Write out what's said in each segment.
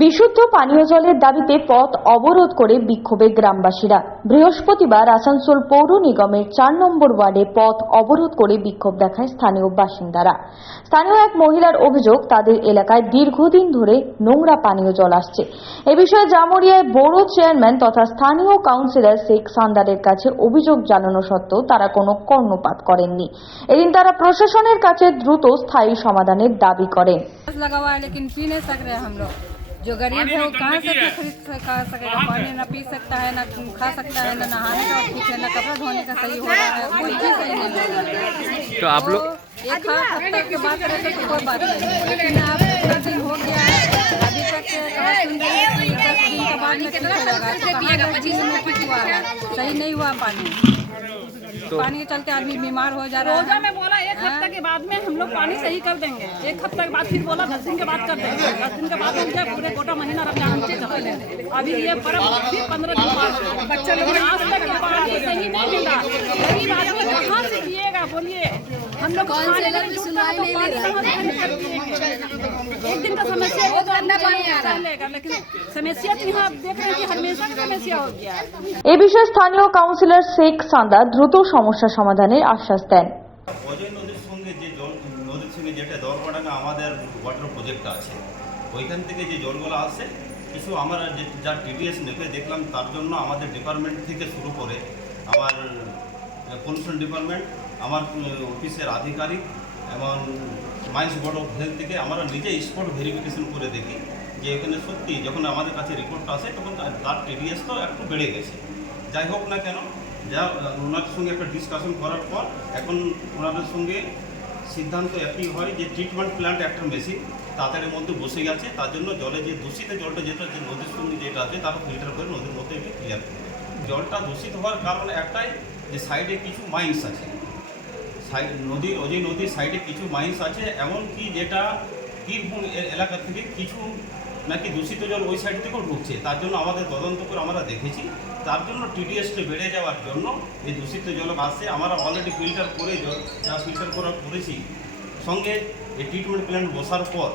বিশুদ্ধ পানীয় জলের দাবিতে পথ অবরোধ করে বিক্ষোভে গ্রামবাসীরা। বৃহস্পতিবার আসানসোল পৌর নিগমের 4 নম্বর ওয়ার্ডে পথ অবরোধ করে বিক্ষোভ দেখায় স্থানীয় বাসিন্দারা। স্থানীয় এক মহিলার অভিযোগ, তাদের এলাকায় দীর্ঘদিন ধরে নোংরা পানীয় জল আসছে। এ বিষয়ে জামুরিয়ায় বড় চেয়ারম্যান তথা স্থানীয় কাউন্সিলর শেখ সান্দারের কাছে অভিযোগ জানানো সত্ত্বেও তারা কোনো কর্ণপাত করেননি। এদিন তারা প্রশাসনের কাছে দ্রুত স্থায়ী সমাধানের দাবি করেন। जो गरीब है वो कहाँ से खरीद सकेगा? पानी ना पी सकता है, ना खा सकता है, ना नहाने का ठीक है, ना कपड़ा धोने का सही हो रहा है, कोई चीज सही नहीं हो रहा है। तो आप लोग एक हफ्ते की बात करें तो कोई बात नहीं, लेकिन अब 10 दिन हो गया है, अभी तक कहाँ सुन रहे हैं कि 10 दिन के बाद में ठीक होगा। कहाँ चीज में कुछ हुआ है, सही नहीं हुआ पानी। पानी के चलते आदमी बीमार हो जा रहा है। रोजा में बोला 1 हफ्ते के बाद में हम लोग पानी सही कर देंगे, 1 हफ्ते के बाद फिर बोला 10 दिन के बाद कर देंगे, 10 दिन के बाद हम क्या पूरे गोटा महीना रमजान से चला गया। अभी ये पर्व फिर 15 दिन बाद बच्चा लोग आज तक पानी सही नहीं मिला। गरीब आदमी कहाँ से पिएगा बोलिए? हम लोग खाने में सुनाई नहीं ले रहा। एक दिन का समस्या हो तो अंदर पानी आता लेगा, लेकिन समस्या तो यहाँ देख रहे हैं कि हमेशा की समस्या हो गया है। এ বিষয়ে স্থানীয় কাউন্সিলর শেখ সান্দার দ্রুত সমস্যা সমাধানের আশ্বাস দেন। অজয় নদীর সঙ্গে যে জল, নদীর সঙ্গে যেটা দরপাড়াঙ্গা আমাদের ওয়াটার প্রজেক্ট আছে, ওইখান থেকে যে জলগুলো আসে কিছু আমরা যা টিডিএস নেপে দেখলাম, তার জন্য আমাদের ডিপার্টমেন্ট থেকে শুরু করে আমার পলিউশন ডিপার্টমেন্ট, আমার অফিসের আধিকারিক এবং মাইন্স বোর্ড অফ হেলথ থেকে আমরা নিজে স্পট ভেরিফিকেশন করে দেখি যে এখানে সত্যি যখন আমাদের কাছে রিপোর্টটা আসে তখন তার টিডিএস তো একটু বেড়ে গেছে। যাই হোক না কেন, যা ওনাদের সঙ্গে একটা ডিসকাশন করার পর এখন ওনাদের সঙ্গে সিদ্ধান্ত একই হয় যে ট্রিটমেন্ট প্ল্যান্ট একটা মেশিন তাদের মধ্যে বসে গেছে, তার জন্য জলে যে দূষিত জলটা যেটা যে নদীর সঙ্গে যেটা আছে তারা ফিল্টার করে নদীর মধ্যে এটি ক্লিয়ার করে। জলটা দূষিত হওয়ার কারণ একটাই যে সাইডে কিছু মাইন্স আছে, নদীর অজয় নদীর সাইডে কিছু মাইন্স আছে, এমনকি যেটা বীরভূম এলাকা থেকে কিছু নাকি দূষিত জল ওই সাইড থেকেও ঢুকছে। তার জন্য আমাদের তদন্ত করে আমরা দেখেছি, তার জন্য টিডিএসটা বেড়ে যাওয়ার জন্য এই দূষিত জল আসছে। আমরা অলরেডি ফিল্টার করে যা ফিল্টার করেছি, সঙ্গে এই ট্রিটমেন্ট প্ল্যান্ট বসার পর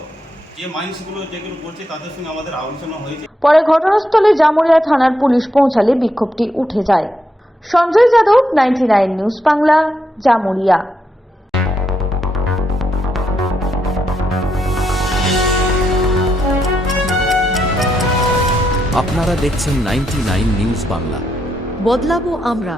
যে মাইন্সগুলো যেগুলো করছে তাদের সঙ্গে আমাদের আলোচনা হয়েছে। পরে ঘটনাস্থলে জামুরিয়া থানার পুলিশ পৌঁছালে বিক্ষোভটি উঠে যায়। সঞ্জয় যাদব, 99 নিউজ বাংলা, জামুরিয়া। আপনারা দেখছেন 99 নিউজ বাংলা। বদলাবো আমরা।